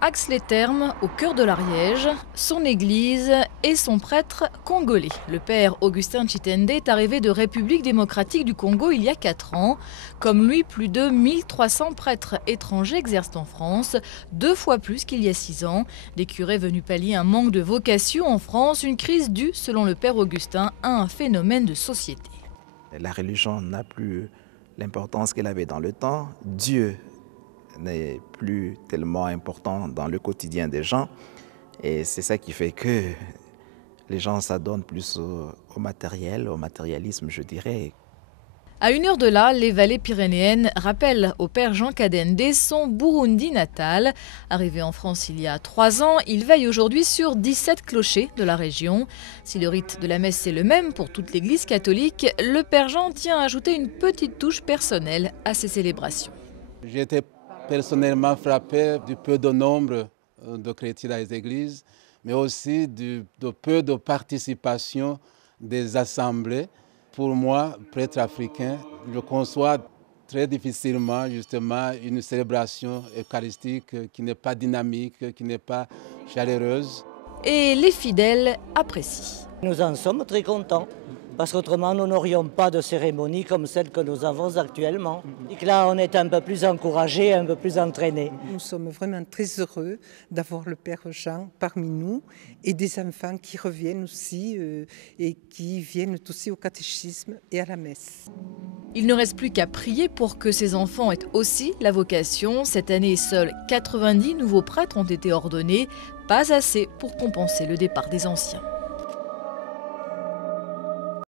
Ax-les-Thermes, au cœur de l'Ariège, son église et son prêtre congolais. Le père Augustin Chitende est arrivé de République démocratique du Congo il y a 4 ans. Comme lui, plus de 1300 prêtres étrangers exercent en France, 2 fois plus qu'il y a 6 ans. Des curés venus pallier un manque de vocation en France, une crise due, selon le père Augustin, à un phénomène de société. La religion n'a plus l'importance qu'elle avait dans le temps. Dieu n'est plus tellement important dans le quotidien des gens. Et c'est ça qui fait que les gens s'adonnent plus au matériel, au matérialisme, je dirais. À 1 heure de là, les vallées pyrénéennes rappellent au père Jean Kadende son Burundi natal. Arrivé en France il y a 3 ans, il veille aujourd'hui sur 17 clochers de la région. Si le rite de la messe est le même pour toute l'église catholique, le père Jean tient à ajouter une petite touche personnelle à ces célébrations. J'ai été personnellement frappé du peu de nombre de chrétiens dans les églises, mais aussi de peu de participation des assemblées. Pour moi, prêtre africain, je conçois très difficilement justement une célébration eucharistique qui n'est pas dynamique, qui n'est pas chaleureuse. Et les fidèles apprécient. Nous en sommes très contents, parce qu'autrement nous n'aurions pas de cérémonie comme celle que nous avons actuellement. Et que là on est un peu plus encouragés, un peu plus entraînés. Nous sommes vraiment très heureux d'avoir le Père Jean parmi nous et des enfants qui reviennent aussi et qui viennent aussi au catéchisme et à la messe. Il ne reste plus qu'à prier pour que ces enfants aient aussi la vocation. Cette année, seuls 90 nouveaux prêtres ont été ordonnés, pas assez pour compenser le départ des anciens.